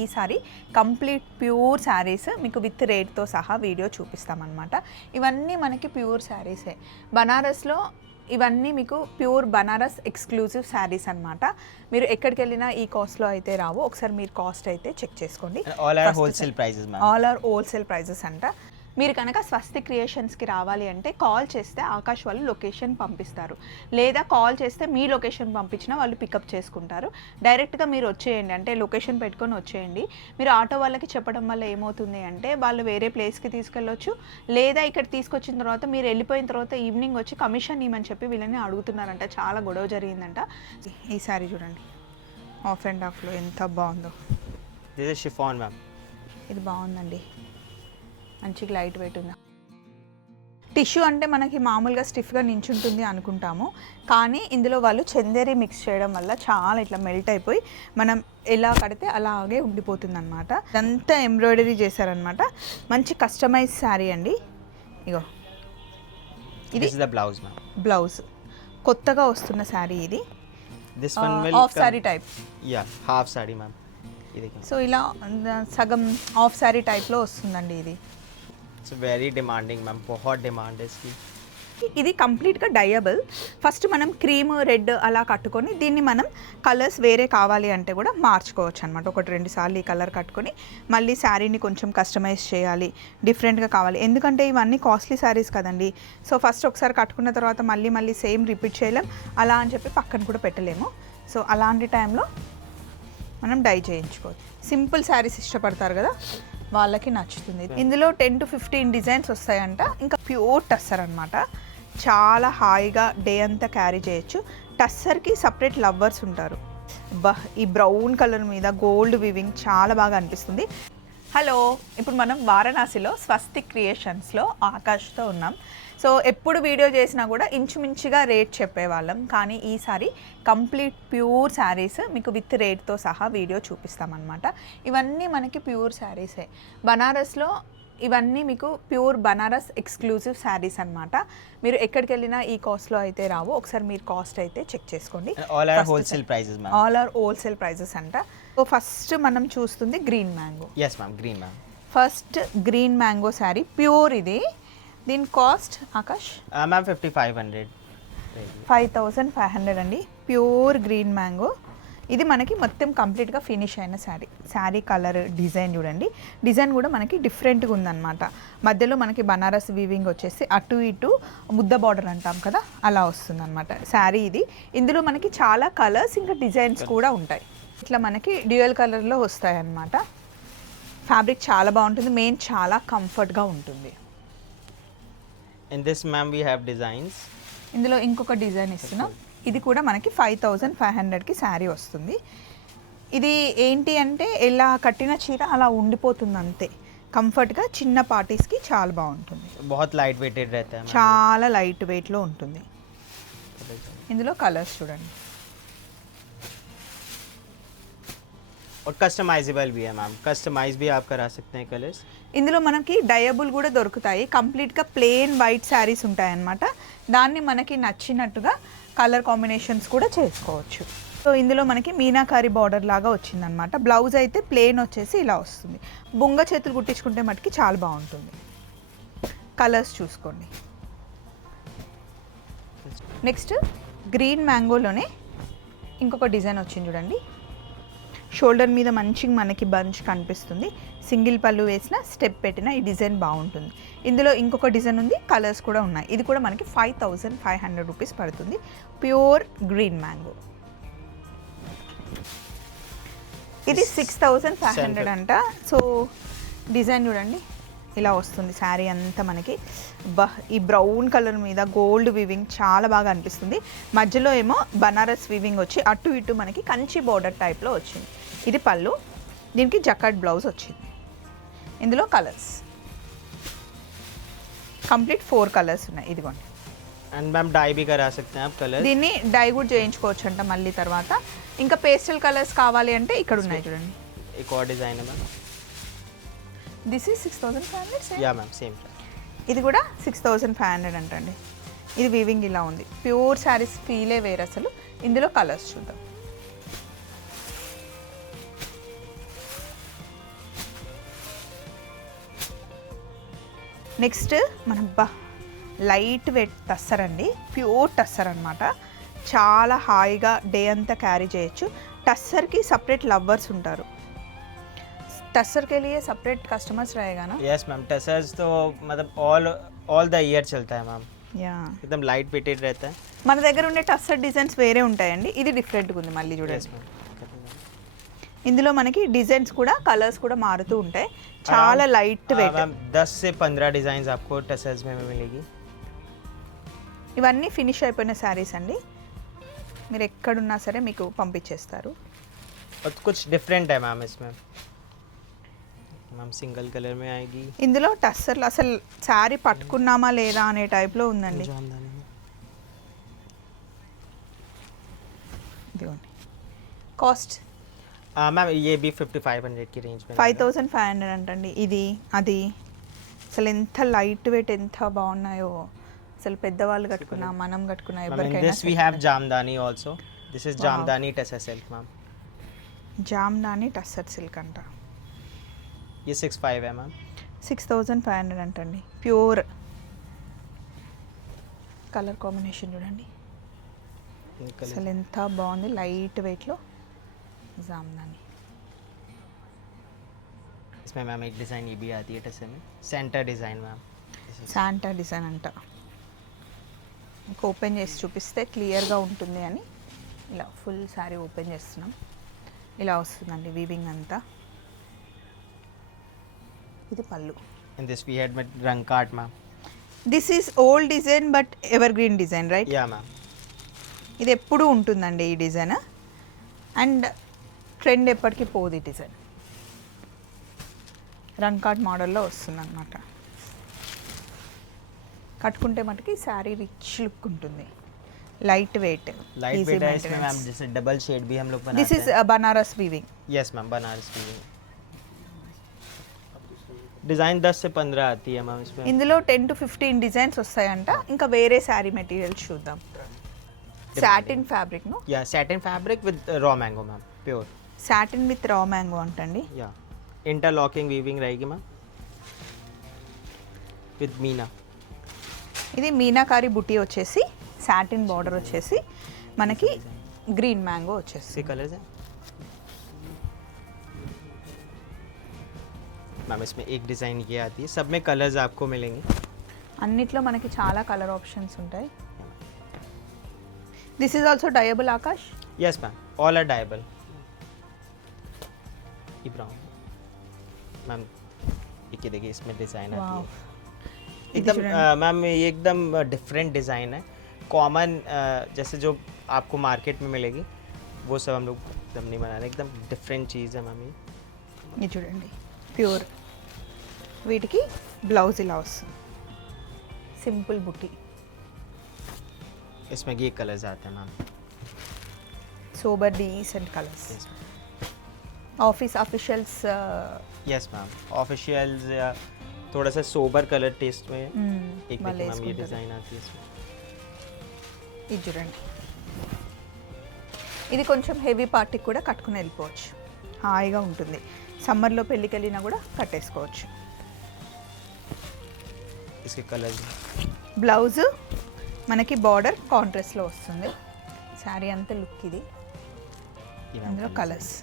ఈసారి complete pure saris మీకు with రేట్తో సహా వీడియో చూపిస్తామన్నమాట. ఇవన్నీ మనకి ప్యూర్ శారీసే. బనారస్లో ఇవన్నీ మీకు ప్యూర్ బనారస్ ఎక్స్క్లూజివ్ శారీస్ అన్నమాట. మీరు ఎక్కడికి వెళ్ళినా ఈ కాస్ట్లో అయితే రావు. ఒకసారి మీరు కాస్ట్ అయితే చెక్ చేసుకోండి. ఆల్ ఆర్ హోల్సేల్ ప్రైజెస్ అంట. మీరు కనుక స్వస్తి క్రియేషన్స్కి రావాలి అంటే కాల్ చేస్తే ఆకాష్ వాళ్ళు లొకేషన్ పంపిస్తారు, లేదా కాల్ చేస్తే మీ లొకేషన్ పంపించినా వాళ్ళు పికప్ చేసుకుంటారు. డైరెక్ట్గా మీరు వచ్చేయండి, అంటే లొకేషన్ పెట్టుకొని వచ్చేయండి. మీరు ఆటో వాళ్ళకి చెప్పడం వల్ల ఏమవుతుంది అంటే వాళ్ళు వేరే ప్లేస్కి తీసుకెళ్ళొచ్చు, లేదా ఇక్కడ తీసుకొచ్చిన తర్వాత మీరు వెళ్ళిపోయిన తర్వాత ఈవినింగ్ వచ్చి కమిషన్ ఇవ్వమని చెప్పి వీళ్ళని అడుగుతున్నారంట. చాలా గొడవ జరిగిందంట. ఈ సారీ చూడండి, ఆఫ్ అండ్ ఆఫ్లో ఎంత బాగుందో. షిఫాన్ మ్యామ్, ఇది బాగుందండి, మంచిగా లైట్ వెయిట్ ఉంది. టిష్యూ అంటే మనకి మామూలుగా స్టిఫ్గా నించుంటుంది అనుకుంటాము, కానీ ఇందులో వాళ్ళు చందేరి మిక్స్ చేయడం వల్ల చాలా ఇట్లా మెల్ట్ అయిపోయి మనం ఎలా కడితే అలాగే ఉండిపోతుంది అనమాట. ఇదంతా ఎంబ్రాయిడరీ చేశారనమాట. మంచి కస్టమైజ్ శారీ అండి. ఇగో ఇది బ్లౌజ్ కొత్తగా వస్తున్న శారీ. ఇది half sari type. Half sari ma'am. So ఇలా సగం హాఫ్ శారీ టైప్లో వస్తుందండి. ఇది వెరీ డిమాండింగ్ మ్యామ్, बहुत డిమాండ్ है इसकी. ఇది కంప్లీట్గా డయబుల్. ఫస్ట్ మనం క్రీమ్ రెడ్ అలా కట్టుకొని దీన్ని మనం కలర్స్ వేరే కావాలి అంటే కూడా మార్చుకోవచ్చు అనమాట. 1-2 సార్లు ఈ కలర్ కట్టుకొని మళ్ళీ శారీని కొంచెం కస్టమైజ్ చేయాలి, డిఫరెంట్గా కావాలి. ఎందుకంటే ఇవన్నీ కాస్ట్లీ శారీస్ కదండి. సో ఫస్ట్ ఒకసారి కట్టుకున్న తర్వాత మళ్ళీ సేమ్ రిపీట్ చేయలేం, అలా అని చెప్పి పక్కన కూడా పెట్టలేము. సో అలాంటి టైంలో మనం డై చేయించుకోవచ్చు. సింపుల్ శారీస్ ఇష్టపడతారు కదా, వాళ్ళకి నచ్చుతుంది. ఇందులో 10 to 15 డిజైన్స్ వస్తాయంట. ఇంకా ప్యూర్ టస్సర్ అనమాట. చాలా హాయిగా డే అంతా క్యారీ చేయొచ్చు. టస్సర్కి సపరేట్ లవ్వర్స్ ఉంటారు. ఈ బ్రౌన్ కలర్ మీద గోల్డ్ వివింగ్ చాలా బాగా అనిపిస్తుంది. హలో, ఇప్పుడు మనం వారణాసిలో స్వస్తి క్రియేషన్స్లో ఆకాష్తో ఉన్నాం. సో ఎప్పుడు వీడియో చేసినా కూడా ఇంచుమించుగా రేట్ చెప్పేవాళ్ళం, కానీ ఈసారి కంప్లీట్ ప్యూర్ శారీస్ మీకు విత్ రేట్తో సహా వీడియో చూపిస్తామన్నమాట. ఇవన్నీ మనకి ప్యూర్ శారీసే. బనారస్లో ఇవన్నీ మీకు ప్యూర్ బనారస్ ఎక్స్క్లూజివ్ శారీస్ అన్నమాట. మీరు ఎక్కడికి వెళ్ళినా ఈ కాస్ట్లో అయితే రావు. ఒకసారి మీరు కాస్ట్ అయితే చెక్ చేసుకోండి. ఆల్ ఆర్ హోల్సేల్ ప్రైజెస్ అంట. సో ఫస్ట్ మనం చూస్తుంది green mango. Yes ma'am, green ma'am. First green mango sari pure. ఇది దీని కాస్ట్ ఆకాష్ మ్యామ్ 5500 అండి. Pure green mango. ఇది మనకి మొత్తం కంప్లీట్గా ఫినిష్ అయిన శారీ కలర్ డిజైన్ చూడండి. డిజైన్ కూడా మనకి డిఫరెంట్గా ఉందన్నమాట. మధ్యలో మనకి బనారస్ వీవింగ్ వచ్చేసి అటు ఇటు ముద్ద బార్డర్ అంటాం కదా, అలా వస్తుందన్నమాట శారీ ఇది. ఇందులో మనకి చాలా కలర్స్ ఇంకా డిజైన్స్ కూడా ఉంటాయి. ఇట్లా మనకి డ్యూయల్ కలర్లో వస్తాయి అన్నమాట. ఫ్యాబ్రిక్ చాలా బాగుంటుంది, మెయిన్ చాలా కంఫర్ట్గా ఉంటుంది. In this ma'am we have designs. ఇందులో ఇంకొక డిజైన్ ఇస్తున్నాం. ఇది కూడా మనకి 5500కి శారీ వస్తుంది. ఇది ఏంటి అంటే ఎలా కట్టిన చీర అలా ఉండిపోతుంది అంతే. కంఫర్ట్గా చిన్న పార్టీస్కి చాలా బాగుంటుంది. बहुत लाइट वेटेड रहता है. చాలా లైట్ వెయిట్లో ఉంటుంది. ఇందులో కలర్స్ చూడండి. और कस्टमाइजेबल भी है मैम, कस्टमाइज भी आप करा सकते हैं कलर्स. ఇందులో మనకి డయబుల్ కూడా దొరుకుతాయి. కంప్లీట్గా ప్లెయిన్ వైట్ శారీస్ ఉంటాయన్నమాట. దాన్ని మనకి నచ్చినట్టుగా కలర్ కాంబినేషన్స్ కూడా చేసుకోవచ్చు. సో ఇందులో మనకి మీనాకారి బార్డర్ లాగా వచ్చిందనమాట. బ్లౌజ్ అయితే ప్లెయిన్ వచ్చేసి ఇలా వస్తుంది. బొంగ చేతులు కుట్టించుకుంటే మటుకి చాలా బాగుంటుంది. కలర్స్ చూసుకోండి. నెక్స్ట్ గ్రీన్ మ్యాంగోలోనే ఇంకొక డిజైన్ వచ్చింది చూడండి. షోల్డర్ మీద మంచిగా మనకి బంచ్ కనిపిస్తుంది. సింగిల్ పళ్ళు వేసిన స్టెప్ పెట్టిన ఈ డిజైన్ బాగుంటుంది. ఇందులో ఇంకొక డిజైన్ ఉంది, కలర్స్ కూడా ఉన్నాయి. ఇది కూడా మనకి 5500 రూపీస్ పడుతుంది. Pure green mango. ఇది 6500 అంట. సో డిజైన్ చూడండి, ఇలా వస్తుంది శారీ అంతా మనకి. ఈ బ్రౌన్ కలర్ మీద గోల్డ్ వివింగ్ చాలా బాగా అనిపిస్తుంది. మధ్యలో ఏమో బనారస్ వివింగ్ వచ్చి అటు ఇటు మనకి కంచి బోర్డర్ టైప్లో వచ్చింది. ఇది పళ్ళు, దీనికి జకాట్ బ్లౌజ్ వచ్చింది. ఇందులో కలర్స్ కంప్లీట్ 4 కలర్స్ ఉన్నాయి. ఇదిగోండి. అండ్ మ్యామ్ డై भी करा सकते हैं आप कलर. దీన్ని డై కూడా చేయించుకోవచ్చు అంట మళ్ళీ తర్వాత. ఇంకా పేస్టల్ కలర్స్ కావాలి అంటే ఇక్కడ ఉన్నాయి చూడండి. एक और डिजाइन है ma'am. This is 6500. Yeah ma'am, same. ఇది కూడా 6500 అంటండి. ఇది వీవింగ్ ఇలా ఉంది. ప్యూర్ శారీస్ ఫీలే వేరు అసలు. ఇందులో కలర్స్ చూద్దాం. నెక్స్ట్ మనం లైట్ వెయిట్ టస్సర్ అండి, ప్యూర్ టస్సర్ అనమాట. చాలా హాయిగా డే అంతా క్యారీ చేయొచ్చు. టస్సర్కి సపరేట్ లవర్స్ ఉంటారు. टसर के लिए सेपरेट कस्टमर्स रहेगा ना? यस मैम, टसर्स तो मतलब ऑल द ईयर चलता है मैम. యా, एकदम लाइट वेटेड रहता है. మన దగ్గర ఉండే టస్సర్ డిజైన్స్ వేరే ఉంటాయండి. ఇది డిఫరెంట్గా ఉంది. మళ్ళీ यस చూడండి, मैम. ఇందులో మనకి డిజైన్స్ కూడా కలర్స్ కూడా మారుతూ ఉంటాయి. చాలా లైట్ వెయిట్. मैम 10 से 15 डिजाइन आपको टसर्स में मिलेगी. ఇవన్నీ ఫినిష్ అయిపోయిన శారీస్ అండి. మీరు ఎక్కడున్నా సరే మీకు పంపించేస్తారు. और कुछ डिफरेंट है मैम इसमें. मैम सिंगल कलर में आएगी. ఇందులో టస్సర్లు అసలు శారీ పట్టుకున్నామా లేదా అనే టైప్లో ఉందండి. जामदानी में. ఇదిగోండి, కాస్ట్ मैम ये भी 5500 की रेंज में. 5500 అంటండి. ఇది అది అసలు ఎంత లైట్ వెయిట్, ఎంత బాగున్నాయో. అసలు పెద్దవాళ్ళు కట్టుకున్నా మనం కట్టుకున్నా मैम in ఎవరికైనా this we have jamdani also. This is jamdani tussar silk ma'am. Jamdani tussar silk అంట. ये 65 है मैम. 6500 అంటండి. ప్యూర్ కలర్ కాంబినేషన్ చూడండి, అసలు ఎంత బాగుంది. లైట్ వెయిట్లో జామ్దాని. इसमें मैम एक डिज़ाइन ये भी आती है टसर में, centre design ma'am. Santa design అంట. ఇంకా ఓపెన్ చేసి చూపిస్తే క్లియర్గా ఉంటుంది అని ఇలా ఫుల్ శారీ ఓపెన్ చేస్తున్నాం. ఇలా వస్తుందండి వీవింగ్ అంతా. ఇది పళ్ళు. In this we had with rang cart ma'am. This is old design but ever green design, right? Yeah ma'am. ఇది ఎప్పుడూ ఉంటుందండి ఈ డిజైన్, అండ్ ట్రెండ్ ఎప్పటికీ పోదు ఈ డిజైన్. రన్ కార్డ్ మోడల్లో వస్తుంది అనమాట. కట్టుకుంటే మటుకి శారీ రిచ్ లుక్ ఉంటుంది. లైట్ వెయిట్, लाइट वेट है इसमें मैम. जैसे डबल शेड भी हम लोग बनाते this is Banaras weaving. Yes ma'am, Banaras की डिज़ाइन 10 से 15 आती है मैम इसमें. ఇందులో 10 to 15 డిజైన్స్ వస్తాయంట. ఇంకా వేరే శారీ మెటీరియల్స్ చూద్దాం. సాటిన్ ఫ్యాబ్రిక్ ను, या satin fabric with raw mango ma'am, pure. Satin with raw mango అంటండి. या इंटरलॉकिंग वीविंग रहेगी मैम विद मीना. ఇది మీనాకారి బుటీ వచ్చేసి, సాటిన్ బార్డర్ వచ్చేసి, మనకి గ్రీన్ మ్యాంగో వచ్చేసి. इसके कलर्स हैं मैम. इसमें एक डिज़ाइन ये आती है, सब में कलर्स आपको मिलेंगे. అన్నిట్లో మనకి చాలా కలర్ ఆప్షన్స్ ఉంటాయి. This is also dyeable Akash. Yes ma'am, all are dyeable. ये ब्राउन मैम, ये देखिए इसमें डिज़ाइन आती वाव, है एकदम मैम. ये एकदम डिफरेंट डिज़ाइन है. कॉमन जैसे जो आपको मार्केट में मिलेगी वो सब हम लोग एकदम नहीं बना रहे. एकदम डिफरेंट चीज़ है मैम ये. ఇది చూడండి, ప్యూర్. వీటికి బ్లౌజ్ ఇలా వస్తుంది, సింపుల్ బుట్టి. इसमें ये कलर्स आते हैं ma'am. Sober decent colours. Yes office officials yes ma'am, officials थोड़ा सा सोबर कलर टेस्ट में है. एक भले देखिए मैम, ये इसको डिज़ाइन आती है इसमें. ఇది చూడండి, ఇది కొంచెం హెవీ పార్టీకి కూడా కట్టుకుని వెళ్ళిపోవచ్చు. హాయిగా ఉంటుంది. సమ్మర్లో పెళ్ళికి వెళ్ళినా కూడా కట్టేసుకోవచ్చు. इसके कलर्स బ్లౌజ్ మనకి బార్డర్ కాంట్రాస్ట్లో వస్తుంది. శారీ అంతా లుక్ ఇది. ये मैम అందులో కలర్స్.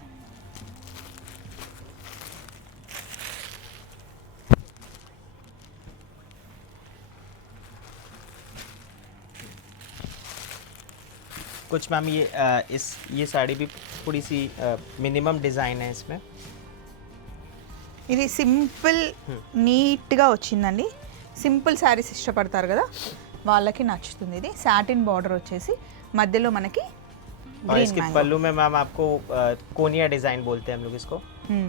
कुछ मैम ये साड़ी भी थोड़ी सी मिनिमम डिज़ाइन है इसमें. ఇది సింపుల్ నీట్గా వచ్చిందండి. సింపుల్ శారీస్ ఇష్టపడతారు కదా, వాళ్ళకి నచ్చుతుంది. ఇది సాటిన్ బార్డర్ వచ్చేసి మధ్యలో మనకి और గ్రీన్ इसके మ్యాంగో. पल्लू में मैम आपको कोनिया डिज़ाइन बोलते हैं हम लोग इसको.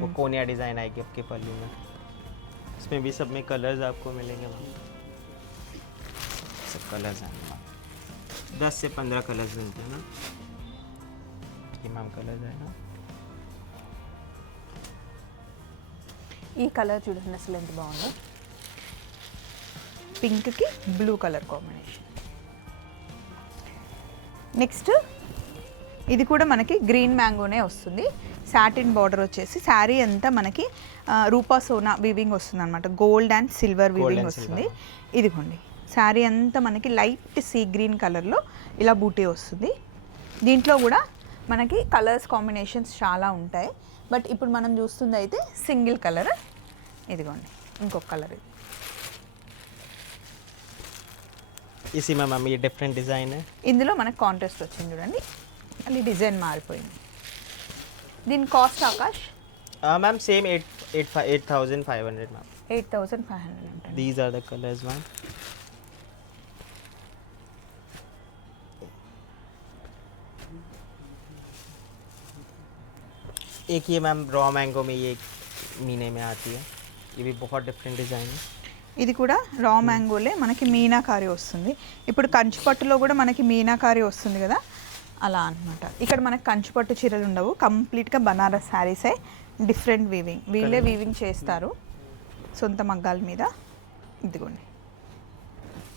वो कोनिया डिज़ाइन आएगी आपके पल्लू में. इसमें भी सब में कलर्स आपको मिलेंगे मैम. सब कलर्स हैं मैम. 10 से 15 कलर्स मिलते हैं ना. ये मैम कलर्स है ना. ఈ కలర్ చూడండి అసలు ఎంత బాగుందో. పింక్కి బ్లూ కలర్ కాంబినేషన్. నెక్స్ట్ ఇది కూడా మనకి గ్రీన్ మ్యాంగోనే వస్తుంది. సాటిన్ బార్డర్ వచ్చేసి శారీ అంతా మనకి రూపా సోనా వీవింగ్ వస్తుంది అనమాట. గోల్డ్ అండ్ సిల్వర్ వీవింగ్ వస్తుంది. ఇదిగోండి శారీ అంతా మనకి లైట్ సీ గ్రీన్ కలర్లో ఇలా బూటీ వస్తుంది. దీంట్లో కూడా మనకి కలర్స్ కాంబినేషన్స్ చాలా ఉంటాయి. బట్ ఇప్పుడు మనం చూస్తుంది అయితే సింగిల్ కలర్. ఇదిగోండి ఇంకొక కలర్ ఇది. इसी में मैम ये डिफरेंट डिज़ाइन है. ఇందులో మనకు కాంట్రాస్ట్ వచ్చింది చూడండి, మళ్ళీ డిజైన్ మారిపోయింది. దీని cost Akash ma'am same 8,500 ma'am. 8,500 ఉంటుంది. These are the colors ma'am. एक ये मैम रॉ मैंगो में ये मीने में आती है. ये भी बहुत डिफरेंट डिज़ाइन है. ఇది కూడా రా మ్యాంగోలే మనకి మీనాకారి వస్తుంది. ఇప్పుడు కంచిపట్టులో కూడా మనకి మీనాకారి వస్తుంది కదా, అలా అన్నమాట. ఇక్కడ మనకి కంచిపట్టు చీరలు ఉండవు, కంప్లీట్గా బనారస్ శారీసే. డిఫరెంట్ వీవింగ్, వీళ్ళే వీవింగ్ చేస్తారు సొంత మగ్గాల మీద. ఇదిగోండి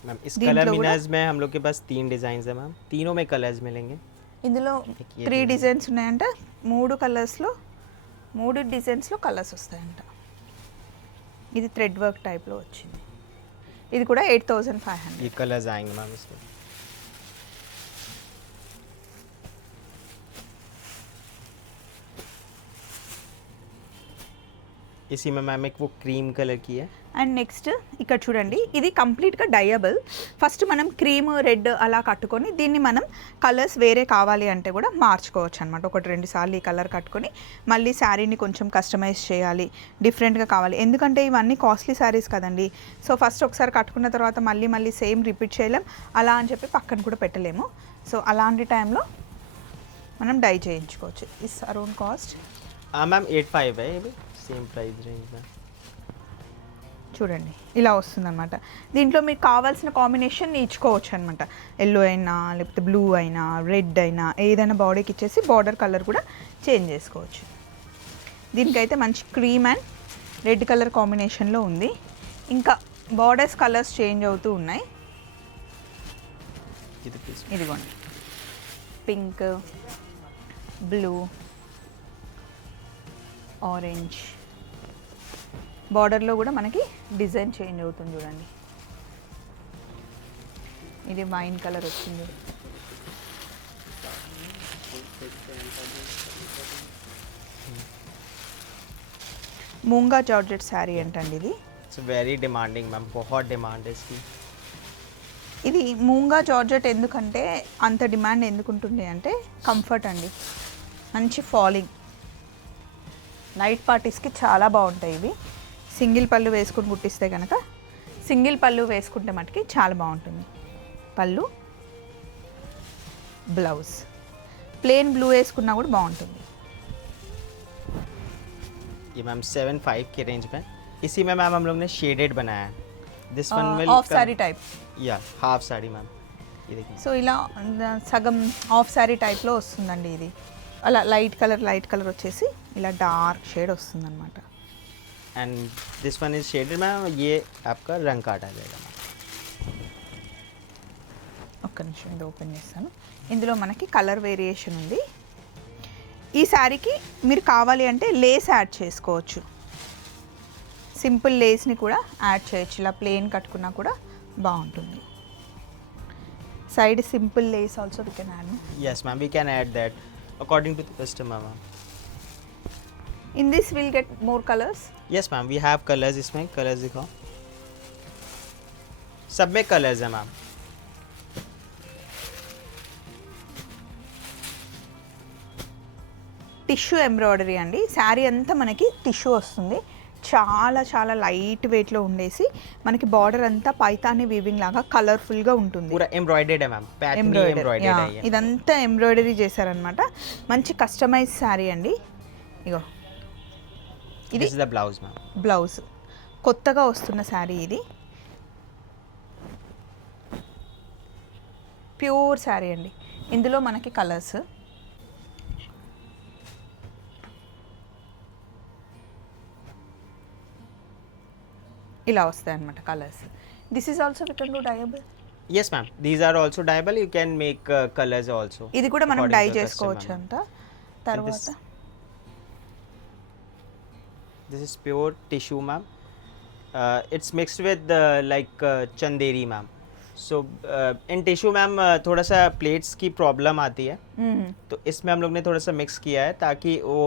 मैम इस कलर मिनाज में हम लोग के पास 3 डिज़ाइंस है मैम. तीनों में कलर्स मिलेंगे. ఇందులో 3 డిజైన్స్ ఉన్నాయంట. 3 కలర్స్లో 3 డిజైన్స్లో కలర్స్ వస్తాయంట. ఇది థ్రెడ్ వర్క్ టైప్లో వచ్చింది. ఇది కూడా 8,500. ये कलर्स आएंगे मैम इसमें. इसी में मैम एक वो क्रीम कलर की है. అండ్ నెక్స్ట్ ఇక్కడ చూడండి, ఇది కంప్లీట్గా డయబుల్. ఫస్ట్ మనం క్రీమ్ రెడ్ అలా కట్టుకొని దీన్ని మనం కలర్స్ వేరే కావాలి అంటే కూడా మార్చుకోవచ్చు అనమాట. 1-2 సార్లు ఈ కలర్ కట్టుకొని మళ్ళీ శారీని కొంచెం కస్టమైజ్ చేయాలి, డిఫరెంట్గా కావాలి. ఎందుకంటే ఇవన్నీ కాస్ట్లీ శారీస్ కదండి. సో ఫస్ట్ ఒకసారి కట్టుకున్న తర్వాత మళ్ళీ సేమ్ రిపీట్ చేయలేం, అలా అని చెప్పి పక్కన కూడా పెట్టలేము. సో అలాంటి టైంలో మనం డై చేయించుకోవచ్చు. ఇస్ అరౌండ్ కాస్ట్ मैम 8,500 है. ये भी सेम प्राइस रेंज में. చూడండి ఇలా వస్తుందన్నమాట. దీంట్లో మీకు కావాల్సిన కాంబినేషన్ ఇచ్చుకోవచ్చు అనమాట. ఎల్లో అయినా లేకపోతే బ్లూ అయినా రెడ్ అయినా ఏదైనా బాడీకి ఇచ్చేసి బార్డర్ కలర్ కూడా చేంజ్ చేసుకోవచ్చు. దీనికైతే మంచి క్రీమ్ అండ్ రెడ్ కలర్ కాంబినేషన్లో ఉంది. ఇంకా బార్డర్స్ కలర్స్ చేంజ్ అవుతూ ఉన్నాయి. ఇదిగోండి పింక్, బ్లూ, ఆరెంజ్. బార్డర్లో కూడా మనకి డిజైన్ చేంజ్ అవుతుంది చూడండి. ఇది వైన్ కలర్ వచ్చింది. మూంగా జార్జెట్ శారీ అంటండి ఇది. It's very demanding ma'am. बहुत डिमांड है इसकी. ఇది మూంగా జార్జెట్ ఎందుకంటే అంత డిమాండ్ ఎందుకుంటుంది అంటే కంఫర్ట్ అండి. మంచి ఫాలింగ్ నైట్ పార్టీస్కి చాలా బాగుంటాయి ఇవి. సింగిల్ పళ్ళు వేసుకుని కుట్టిస్తే కనుక, సింగిల్ పళ్ళు వేసుకుంటే మటుకి చాలా బాగుంటుంది. పళ్ళు, బ్లౌజ్ ప్లెయిన్ బ్లూ వేసుకున్నా కూడా బాగుంటుంది. ये मैम 7,500 के रेंज में. इसी में मैम हम लोग ने शेडेड बनाया है. दिस वन में ఆఫ్ సారీ టైప్. या हाफ साड़ी मैम. ये देखिए. సో ఇలా సగం ఆఫ్ సారీ టైప్లో వస్తుందండి ఇది. అలా లైట్ కలర్ వచ్చేసి ఇలా డార్క్ షేడ్ వస్తుందన్నమాట. And this one is shaded ma'am. ये आपका रंग काटा जाएगा मैम. ఒక్క నిమిషం ఇది ఓపెన్ చేస్తాను. ఇందులో మనకి కలర్ వేరియేషన్ ఉంది. ఈ శారీకి మీరు కావాలి అంటే లేస్ యాడ్ చేసుకోవచ్చు. సింపుల్ లేస్ని కూడా యాడ్ చేయొచ్చు. ఇలా ప్లెయిన్ కట్టుకున్నా కూడా బాగుంటుంది. Side simple lace also we can add. Yes ma'am, we can add that according to the customer ma'am. In this will get more colours. Yes ma'am, we have colors. इसमें colours दिखाओ. सब में colours है ma'am. Tissue embroidery అండి. శారీ అంతా మనకి tissue వస్తుంది. చాలా లైట్ వెయిట్లో ఉండేసి మనకి బార్డర్ అంతా పైతాని వీవింగ్ లాగా కలర్ఫుల్గా ఉంటుంది. पूरा एम्ब्रॉयडर्ड है मैम. पैटर्न एम्ब्रॉयडर्ड है ये. ఇదంతా ఎంబ్రాయిడరీ చేశారనమాట. మంచి కస్టమైజ్ శారీ అండి. ఇగో ఇది This is the blouse ma'am. Blouse. కొత్తగా వస్తున్న శారీ ఇది. ప్యూర్ శారీ అండి. ఇందులో మనకి కలర్స్ ఇలా వస్తాయి అన్నమాట colours. This is also we can do dyeable. Yes ma'am, these are also dyeable. You can make colors also. ఇది కూడా మనం according డై to the చేసుకోవచ్చు customer, అంట. తర్వాత This is pure tissue, ma'am. It's mixed with chanderi, ma'am. So in tissue, ma'am, थोड़ा सा plates की problem आती है, तो इसमें हम लोग ने थोड़ा सा mix किया है ताकि वो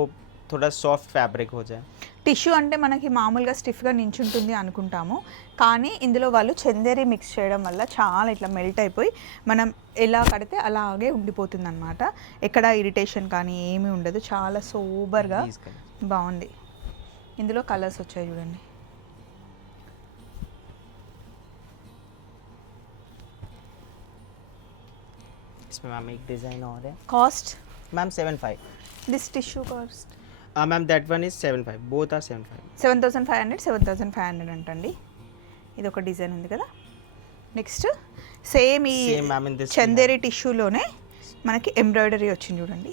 थोड़ा soft fabric हो जाए. టిష్యూ అంటే మనకి మామూలుగా స్టిఫ్గా నించుంటుంది అనుకుంటాము, కానీ ఇందులో వాళ్ళు చందేరి మిక్స్ చేయడం వల్ల చాలా ఇట్లా మెల్ట్ అయిపోయి మనం ఎలా కడితే అలాగే ఉండిపోతుంది అనమాట. ఎక్కడ ఇరిటేషన్ కానీ ఏమీ ఉండదు, చాలా సూపర్గా బాగుంది. ఇందులో కలర్స్ వచ్చాయి చూడండి. इसमें मैम एक डिज़ाइन और है. Cost ma'am 75. This tissue cost ma'am that one is 75. Both are 75. 7,500 7,500 అంటండి. ఇది ఒక డిజైన్ ఉంది కదా. నెక్స్ట్ సేమ్ ఈ Same, ma'am, in this Chanderi టిష్యూలోనే మనకి ఎంబ్రాయిడరీ వచ్చింది చూడండి,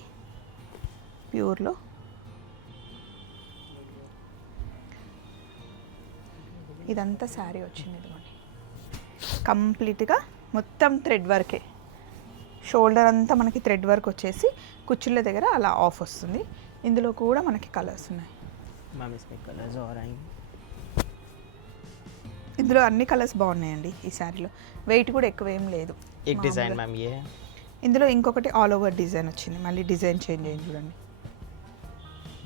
ప్యూర్లో. ఇదంతా శారీ వచ్చింది ఇదిగోండి, కంప్లీట్గా మొత్తం థ్రెడ్ వర్కే. షోల్డర్ అంతా మనకి థ్రెడ్ వర్క్ వచ్చేసి కుచ్చుళ్ళ దగ్గర అలా ఆఫ్ వస్తుంది. ఇందులో కూడా మనకి కలర్స్ ఉన్నాయి. मैम इसमें कलर्स और आएंगे. ఇందులో అన్ని కలర్స్ బాగున్నాయండి ఈ శారీలో. వెయిట్ కూడా ఎక్కువ ఏం లేదు. एक डिज़ाइन मैम ये है. ఇందులో ఇంకొకటి ఆల్ ఓవర్ డిజైన్ వచ్చింది, మళ్ళీ డిజైన్ చేంజ్ అయింది చూడండి.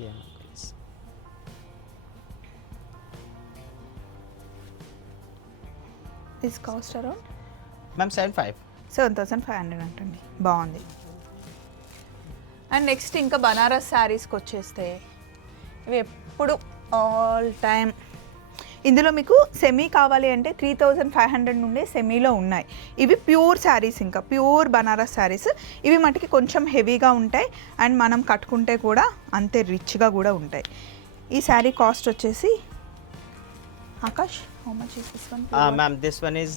ये ma'am please. This cost around ma'am 75. 7,500 అంటండి, బాగుంది. అండ్ నెక్స్ట్ ఇంకా బనారస్ శారీస్కి వచ్చేస్తే ఇవి ఎప్పుడు ఆల్ టైమ్. ఇందులో మీకు సెమీ కావాలి అంటే 3,500 నుండే సెమీలో ఉన్నాయి. ఇవి ప్యూర్ శారీస్, ఇంకా ప్యూర్ బనారస్ శారీస్. ఇవి మటుకి కొంచెం హెవీగా ఉంటాయి అండ్ మనం కట్టుకుంటే కూడా అంతే రిచ్గా కూడా ఉంటాయి. ఈ శారీ కాస్ట్ వచ్చేసి Akash, how much is this one? Ma'am this one is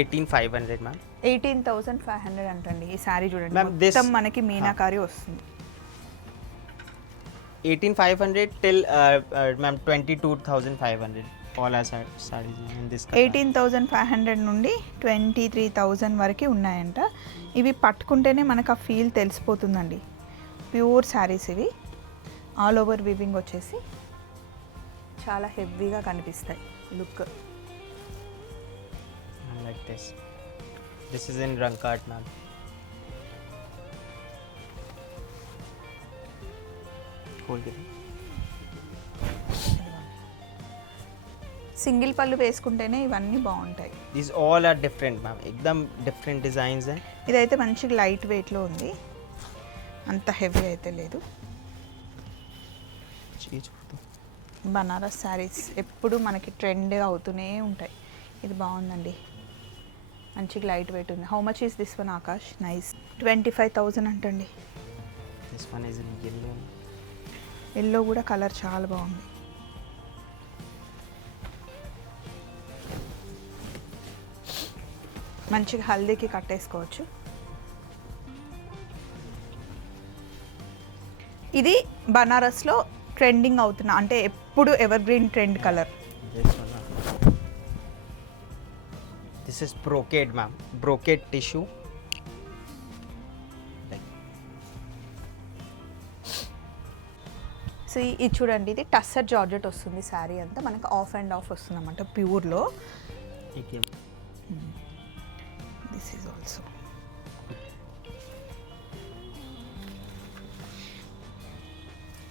18,500 ma'am. 18,500 అంటండి ఈ శారీ చూడండి. Ma'am, this- మొత్తం మనకి మీనాకారి వస్తుంది. 18,500 till ma'am 22,500. All our sarees in this color. 18,500 నుండి 23,000 వరకు ఉన్నాయంట. ఇవి పట్టుకుంటేనే మనకు ఆ ఫీల్ తెలిసిపోతుందండి. ప్యూర్ శారీస్ ఇవి, ఆల్ ఓవర్ వివింగ్ వచ్చేసి చాలా హెవీగా కనిపిస్తాయి look. Like this. This is in Rankart, ma'am. Hold it. Single పళ్ళు వేసుకుంటేనే ఇవన్నీ బాగుంటాయి. These all are different, ma'am. एकदम different designs हैं. ఇదైతే మంచిగా లైట్ వెయిట్లో ఉంది, అంత హెవీ అయితే లేదు. चीज బనారస్ శారీస్ ఎప్పుడు మనకి ట్రెండ్ అవుతూనే ఉంటాయి. ఇది బాగుందండి, మంచిగా లైట్ వెయిట్ ఉంది. How much is this one Akash? Nice. 25,000 అంటండి. This one is in yellow. Yellow కూడా కలర్ చాలా బాగుంది. మంచిగా హల్దీకి కట్టేసుకోవచ్చు. ఇది బనారస్లో ట్రెండింగ్ అవుతున్న, అంటే ఎప్పుడు ever green trend colour. This one, ma'am. This is brocade, ma'am. Brocade tissue. So ఇది చూడండి, ఇది టస్సర్ జార్జెట్ వస్తుంది శారీ అంతా, మనకి ఆఫ్ అండ్ ఆఫ్ వస్తుంది అన్నమాట ప్యూర్లో. దిస్ ఈజ్ ఆల్సో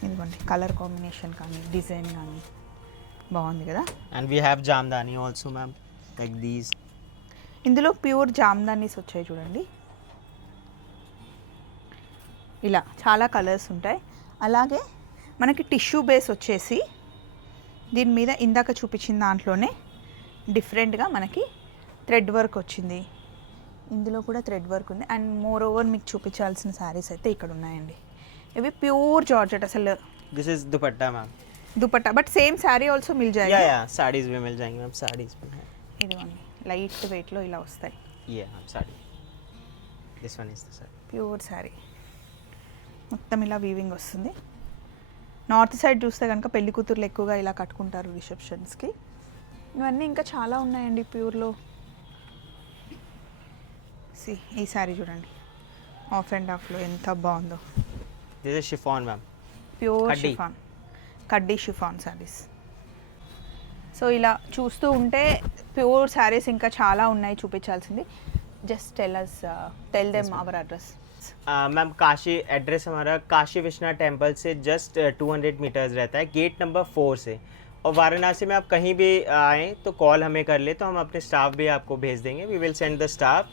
ఇదిగోండి, కలర్ కాంబినేషన్ కానీ డిజైన్ కానీ బాగుంది కదా. And we have jamdani also, ma'am. Like these. ఇందులో ప్యూర్ జామ్దానీస్ వచ్చాయి చూడండి. ఇలా చాలా కలర్స్ ఉంటాయి. అలాగే మనకి టిష్యూ బేస్ వచ్చేసి దీని మీద ఇందాక చూపించిన దాంట్లోనే డిఫరెంట్గా మనకి థ్రెడ్ వర్క్ వచ్చింది. ఇందులో కూడా థ్రెడ్ వర్క్ ఉంది. అండ్ మోర్ ఓవర్ మీకు చూపించాల్సిన శారీస్ అయితే ఇక్కడ ఉన్నాయండి. ఇవి ప్యూర్ జార్జెట్ అసలు. This is dupatta, ma'am. Dupatta, but same sari also మిల్ Yeah, జాయి. yeah. Sarees भी मिल जाएंगे, ma'am. Sarees भी है. ఇదిగోండి, లైట్ వెయిట్లో ఇలా వస్తాయి. Yeah, ma'am. Saree. This one is the saree. Pure sari మొత్తం ఇలా వీవింగ్ వస్తుంది. నార్త్ సైడ్ చూస్తే కనుక పెళ్లి కూతుర్లు ఎక్కువగా ఇలా కట్టుకుంటారు రిసెప్షన్స్కి. ఇవన్నీ ఇంకా చాలా ఉన్నాయండి ప్యూర్లో. ఈ శారీ చూడండి, ఆఫ్ అండ్ ఆఫ్లో ఎంత బాగుందో. This is chiffon, ma'am. Pure Khaddi. Chiffon. Khaddi chiffon sarees. So ఇలా చూస్తూ ఉంటే ప్యూర్ శారీస్ ఇంకా చాలా ఉన్నాయి చూపించాల్సింది. Just tell them our address. Ma'am Kashi address हमारा काशी विश्वनाथ टेम्पल से जस्ट 200 मीटर्स रहता है, गेट नंबर 4 से. और वाराणसी में आप कहीं भी आएँ तो कॉल हमें कर ले, तो हम अपने स्टाफ भी आपको भेज देंगे. We will send the staff.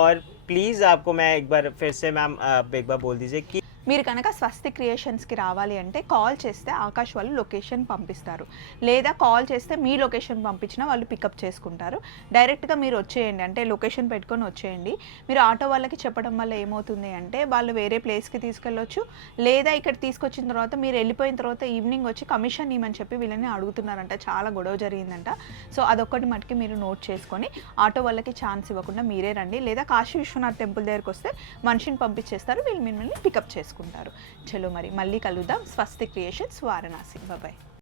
और प्लीज़ आपको मैं एक बार फिर से मैम आप एक बार बोल दीजिए कि మీరు కనుక స్వస్తి క్రియేషన్స్కి రావాలి అంటే కాల్ చేస్తే ఆకాష్ వాళ్ళు లొకేషన్ పంపిస్తారు, లేదా కాల్ చేస్తే మీ లొకేషన్ పంపించినా వాళ్ళు పికప్ చేసుకుంటారు. డైరెక్ట్గా మీరు వచ్చేయండి, అంటే లొకేషన్ పెట్టుకొని వచ్చేయండి. మీరు ఆటో వాళ్ళకి చెప్పడం వల్ల ఏమవుతుంది అంటే వాళ్ళు వేరే ప్లేస్కి తీసుకెళ్ళొచ్చు, లేదా ఇక్కడ తీసుకొచ్చిన తర్వాత మీరు వెళ్ళిపోయిన తర్వాత ఈవినింగ్ వచ్చి కమిషన్ ఇవ్వమని చెప్పి వీళ్ళని అడుగుతున్నారంట. చాలా గొడవ జరిగిందంట. సో అదొక్కటి మటుకి మీరు నోట్ చేసుకొని ఆటో వాళ్ళకి ఛాన్స్ ఇవ్వకుండా మీరే రండి, లేదా కాశీ విశ్వనాథ్ టెంపుల్ దగ్గరికి వస్తే మనిషిని పంపించేస్తారు, వీళ్ళు మిమ్మల్ని పికప్ చేసుకుంటారు. చలో మరి మళ్ళీ కలుద్దాం. స్వస్తి క్రియేషన్స్ వారణాసి. బాయ్.